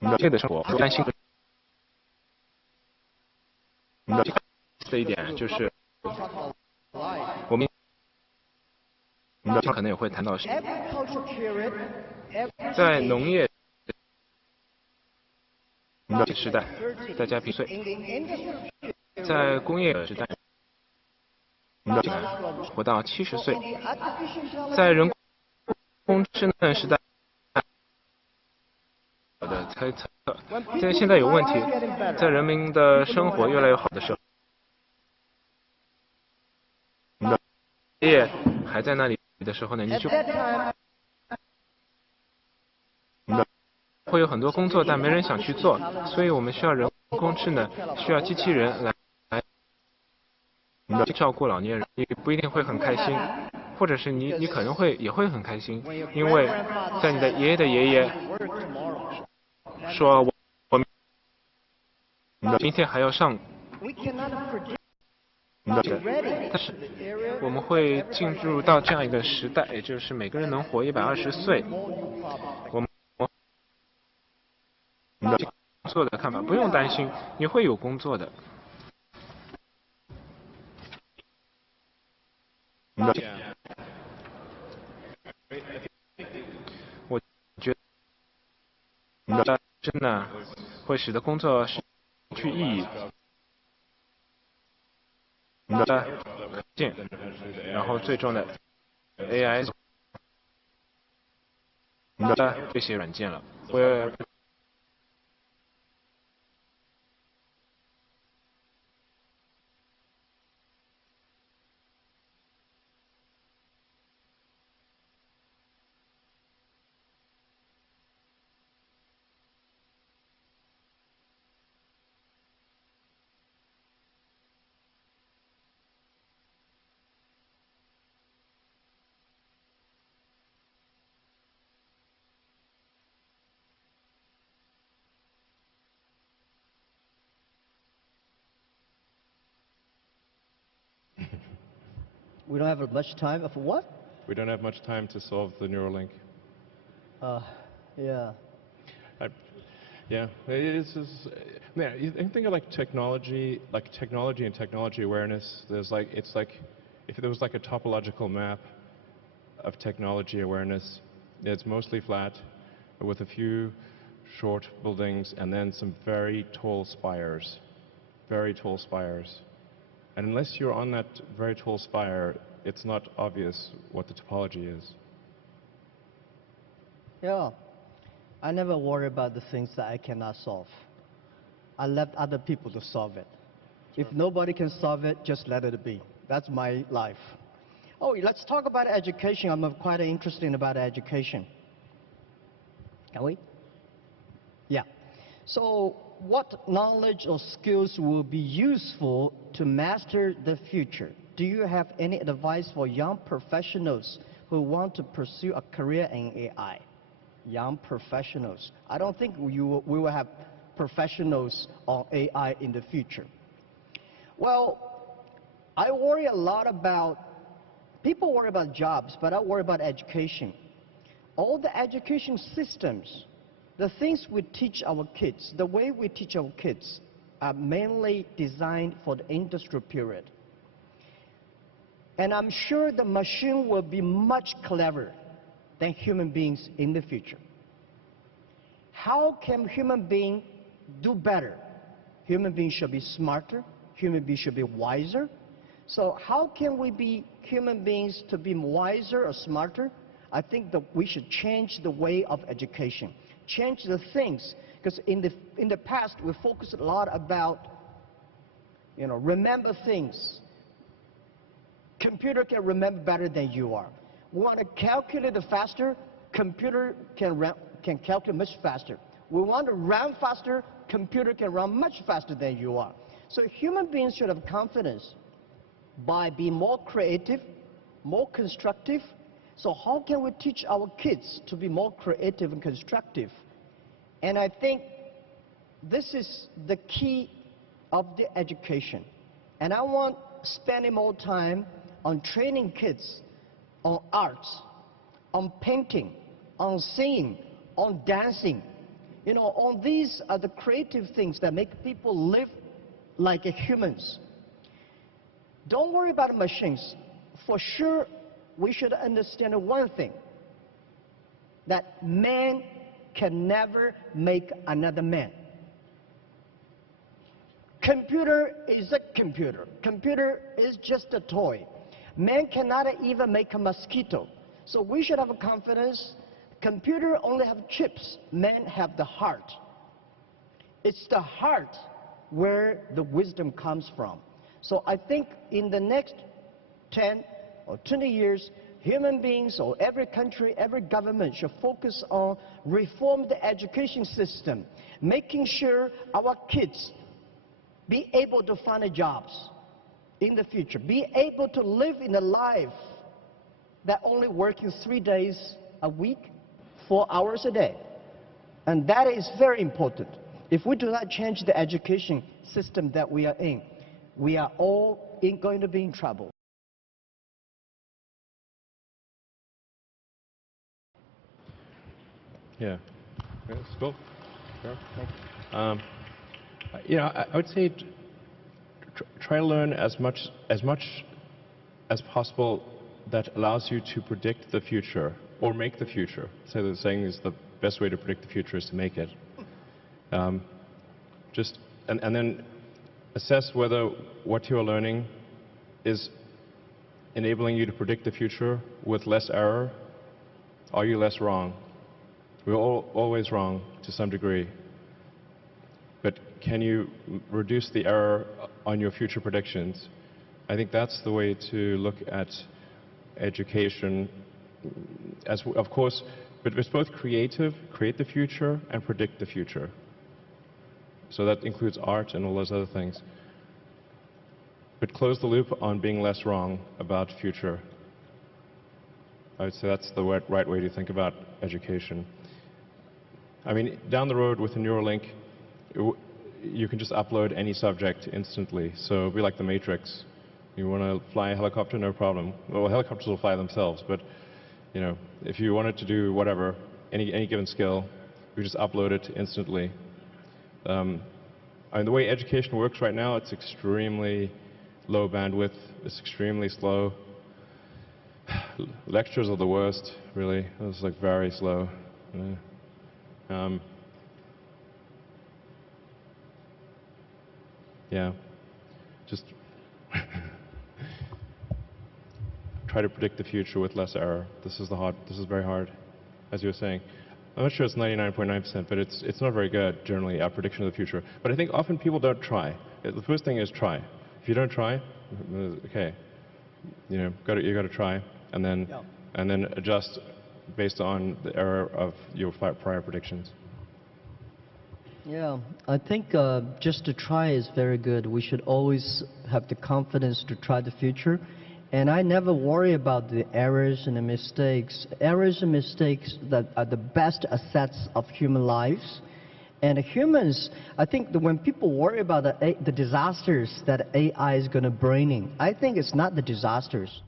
一切的生活不担心这一点就是我们可能也会谈到在农业时代在家平岁，在工业时代活到70岁，在人工智能时代的猜测，现在有问题，在人民的生活越来越好的时候，爷爷还在那里的时候呢，你就会有很多工作，但没人想去做，所以我们需要人工智能，需要机器人来照顾老年人。你不一定会很开心，或者是你可能也会很开心，因为在你的爷爷的爷爷说我明天还要上，但是我们会进入到这样一个时代，也就是每个人能活120岁。我们工作的看法不用担心，你会有工作的。我觉得真的会使得工作失去意义。然后最终的 AI 这些软件了，We don't have much time for what? We don't have much time to solve the Neuralink. Yeah. Yeah, it is. Man, you think of like technology and technology awareness. It's like if there was like a topological map of technology awareness, it's mostly flat, with a few short buildings and then some very tall spires, And unless you're on that very tall spire, it's not obvious what the topology is. Yeah. I never worry about the things that I cannot solve. I let other people to solve it. If nobody can solve it, just let it be. That's my life. Oh, let's talk about education. I'm quite interested about education. Can we? Yeah. So what knowledge or skills will be useful to master the future? Do you have any advice for young professionals who want to pursue a career in AI? Young professionals. I don't think we will have professionals on AI in the future. Well, I worry a lot about, people worry about jobs, but I worry about education. All the education systems, the things we teach our kids, the way we teach our kids are mainly designed for the industrial period. And I'm sure the machine will be much cleverer than human beings in the future. How can human beings do better? Human beings should be smarter, human beings should be wiser. So how can we be human beings to be wiser or smarter? I think that we should change the way of education, change the things, because in the past we focused a lot about, remember things. Computer can remember better than you are. We want to calculate faster, computer can calculate much faster. We want to run faster, computer can run much faster than you are. So human beings should have confidence by being more creative, more constructive, So how can we teach our kids to be more creative and constructive? And I think this is the key of the education. And I want spending more time on training kids on arts, on painting, on singing, on dancing. You know, all these are the creative things that make people live like humans. Don't worry about machines. For sure, we should understand one thing, that man can never make another man. Computer is a computer. Computer is just a toy. Man cannot even make a mosquito. So we should have confidence. Computer only have chips. Man have the heart. It's the heart where the wisdom comes from. So I think in the next 10 or 20 years, human beings or every country, every government should focus on reform the education system, making sure our kids be able to find jobs in the future, be able to live in a life that only working 3 days a week, 4 hours a day. And that is very important. If we do not change the education system that we are in, we are all going to be in trouble. Yeah, that's cool. Sure. You know, I would say try to learn as much as possible that allows you to predict the future or make the future. So the saying is the best way to predict the future is to make it. And then assess whether what you are learning is enabling you to predict the future with less error. Are you less wrong? We're always wrong to some degree. But can you reduce the error on your future predictions? I think that's the way to look at education. Of course, but it's both create the future, and predict the future. So that includes art and all those other things. But close the loop on being less wrong about future. I would say that's the right way to think about education. I mean, down the road with a Neuralink, you can just upload any subject instantly. So it'll be like the Matrix. You want to fly a helicopter, no problem. Well, helicopters will fly themselves, but you know, if you wanted to do whatever, any given skill, you just upload it instantly. I mean, the way education works right now, it's extremely low bandwidth. It's extremely slow. Lectures are the worst, really. It's like very slow. Yeah, just try to predict the future with less error. This is very hard, as you were saying. I'm not sure it's 99.9%, but it's not very good, generally, our prediction of the future. But I think often people don't try. The first thing is try. If you don't try, okay, you know, you got to try, and then adjust based on the error of your prior predictions. Yeah, I think just to try is very good. We should always have the confidence to try the future. And I never worry about the errors and the mistakes. Errors and mistakes that are the best assets of human lives. And humans, I think that when people worry about the disasters that AI is going to bring in, I think it's not the disasters.